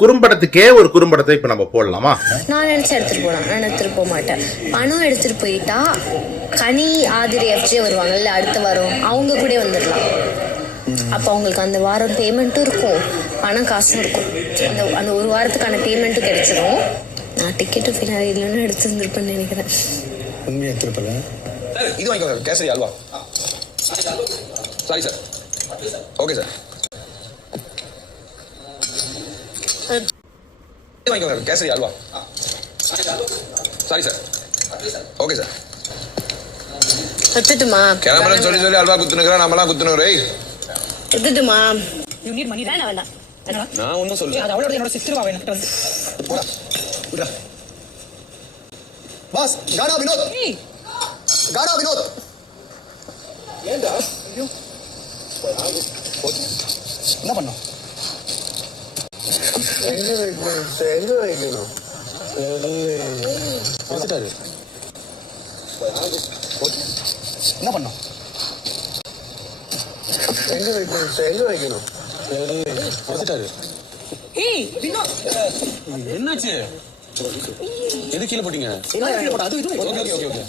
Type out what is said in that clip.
குறும்படத்துக்கே ஒரு குறும்படத்தை இப்ப நம்ம போடலாமா? நான் நினைச்சு எடுத்துட்டு போலாம், நான் எடுத்துட்டு போக மாட்டேன். பணம் எடுத்துட்டு போயிட்டா கனி ஆதிரி எஃப்ஜே வருவாங்கல்ல அடுத்த வாரம், அவங்க கூட வந்துடலாம். அப்போ அவங்களுக்கு அந்த வாரம் பேமெண்ட்டும் இருக்கும், பணம் காசும் இருக்கும். அந்த ஒரு வாரத்துக்கான பேமெண்ட்டும் கிடைச்சிடும். நான் டிக்கெட்டு பின்னாடி இல்லைன்னு எடுத்து வந்துருப்பேன்னு நினைக்கிறேன். உண்மையை எடுத்துருப்பேன். இது வாங்கிக்கோங்க, kesari halwa. Sorry sir. Okay sir. இது வாங்கிக்கோங்க, kesari halwa. Sorry sir. Okay sir. எடுத்துட்டுமா? கேமரா சொல்லி சொல்லி அல்வா குத்துனுக்குறா, நம்மலாம் குத்துனுக்குறே. எடுத்துட்டுமா? வேண்டாம். நான் ஒன்றும் சொல்லுவேன். அது அவளோட என்னோட சிஸ்டர் அவன் எனக்கு வந்து பாஸ் கானா வினோத், கானா வினோத். ஏண்டா என்ன பண்ணோம்? எங்க வைக்கணும் வச்சுட்டாரு. என்ன பண்ணோம்? எங்க வைக்கணும் வச்சுட்டாரு. என்னாச்சு? எது கீழே போட்டீங்க? அது ஓகே ஓகே ஓகே.